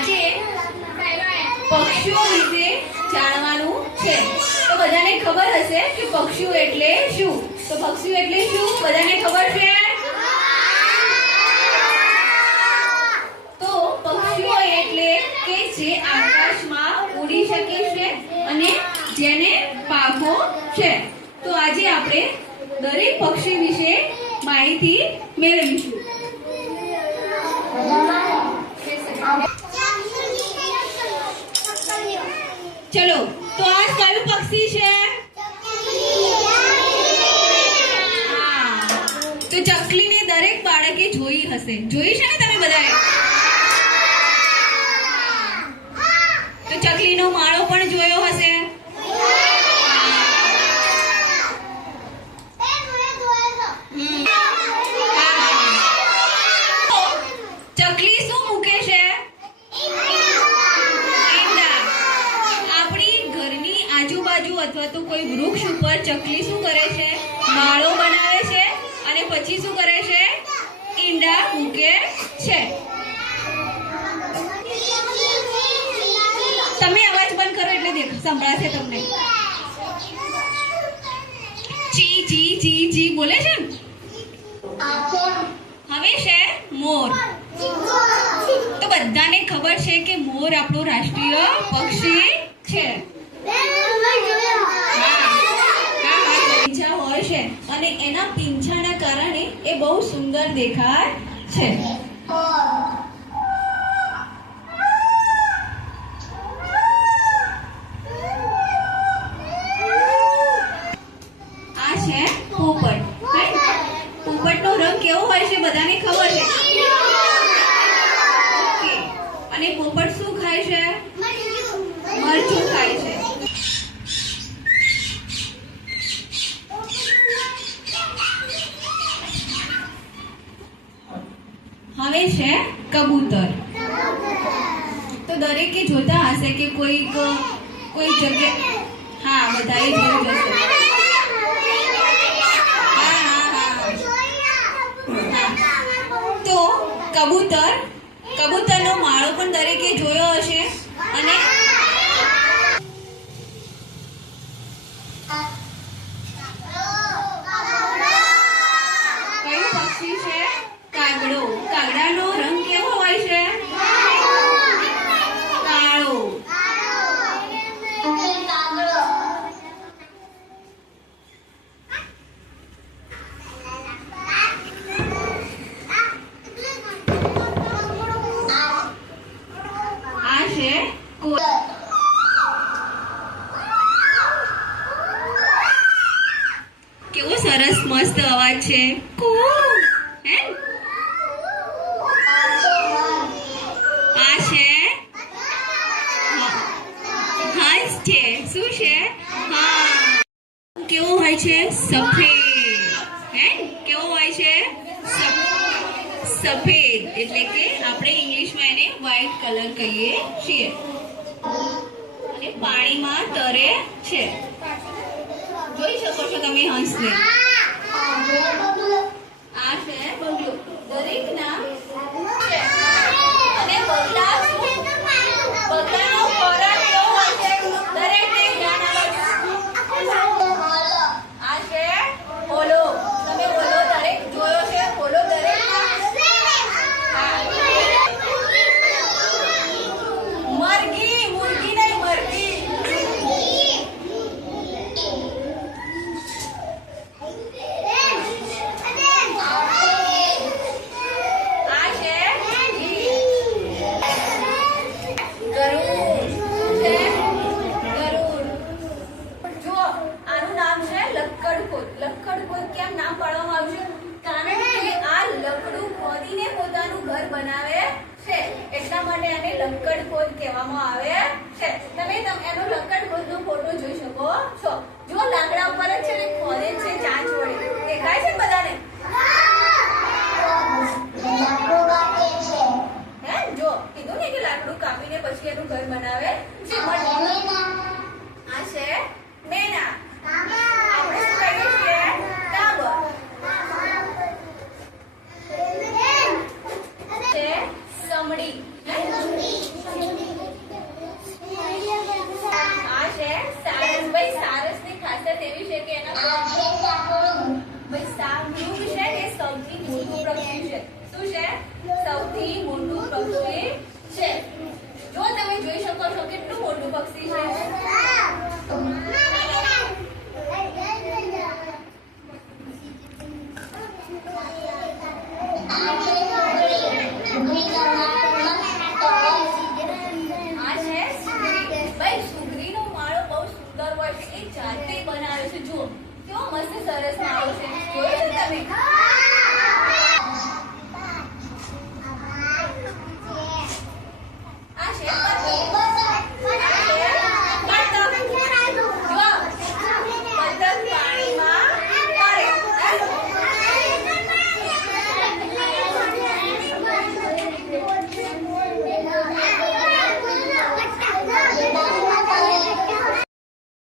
આજે પક્ષીઓ વિશે જાણવાનું છે. તો બધાને ખબર હશે કે પક્ષીઓ એટલે શું? તો પક્ષીઓ એટલે શું બધાને ખબર છે? તો પક્ષીઓ એટલે કે જે આકાશમાં ઉડી શકે છે અને જેને પાંખો છે. તો આજે આપણે દરેક પક્ષી વિશે માહિતી મેળવીશું. ચલો, તો આ કયું પક્ષી છે? તો ચકલીને દરેક બાળકે જોઈ હશે. જોઈ છે ને તમે બધાએ? તો ચકલીનો માળો પણ જોયો હશે. ચકલી શું મૂકે છે? આપણી ઘરની આજુબાજુ અથવા તો કોઈ વૃક્ષ ઉપર ચકલી શું કરે છે? માળો બનાવે છે અને પછી શું કરે છે? ઈંડા મૂકે છે. તમે અવાજ બંધ કરો એટલે સંભળાશે તમને. ચી જી જી જી બોલે છે. હવે છે મોર. તો બધાને ખબર છે કે મોર આપણો રાષ્ટ્રીય પક્ષી છે. પીંછા હોય છે અને એના પીંછાના કારણે એ બહુ સુંદર દેખાય છે. આ છે પોપટ. પોપટનો રંગ કેવો હોય છે બધાને ખબર છે. ઓકે. અને પોપટ શું ખાય છે? મરચું ખાય છે. હવે છે કબૂતર. તો દરેકે જોતા હશે કે કોઈ જગ્યાએ, હા બધાએ જોયું જશે. તો કબૂતરનો માળો પણ દરેકે જોયો હશે. અને કયું પક્ષી છે? કાગડો. કાગડાનો રંગ કેવો હોય છે? કાળો. આ છે કેવો સરસ મસ્ત અવાજ છે. આ છે હંસ છે. શું છે? હા. કેવો હોય છે? સફેદ. કેવો હોય છે? સફેદ. એટલે કે આપણે ઇંગ્લિશમાં એને વ્હાઇટ કલર કહીએ છીએ. અને પાણીમાં તરે છે. જોઈ શકો છો તમે હંસને. આ છે બગલું. દરેકના છે. અને બગલાનો ખોરાક કેવો હોય છે? દરેકને ધ્યાન આપો. આ છે ઓલો. તમે ઓલો દરેક જોયો છે? ઓલો દરેક મુર્ગી નહીં મરઘી. લક્કડખોદ કેમ નામ પાડવામાં આવ્યું? કારણ કે આ લકડું ખોદીને પોતાનું ઘર બનાવે છે. એટલા માટે આને લક્કડખોદ કહેવામાં આવે છે. તમે એનો લક્કડખોદનો ફોટો જોઈ શકો છો. જો લાકડા ઉપર જ છે ને ખોદે છે ચાંચ વડે. દેખાય છે બધાને? જો કીધું ને કે લાકડું કાપીને પછી એનું ઘર બનાવે છે. આ છે મેના. આપણે શું કહીએ છીએ? કાબર. છે સમડી. પક્ષી છે. શું છે? સૌથી મોટું પક્ષી છે. જો તમે જોઈ શકો છો કેટલું મોટું પક્ષી છે. આ છે સુગરી. ભાઈ સુગરીનો માળો બહુ સુંદર હોય છે. એ જાતે બનાવે છે. જુઓ કેવો મસ્ત સરસ માળો છે. જોયો છે તમે?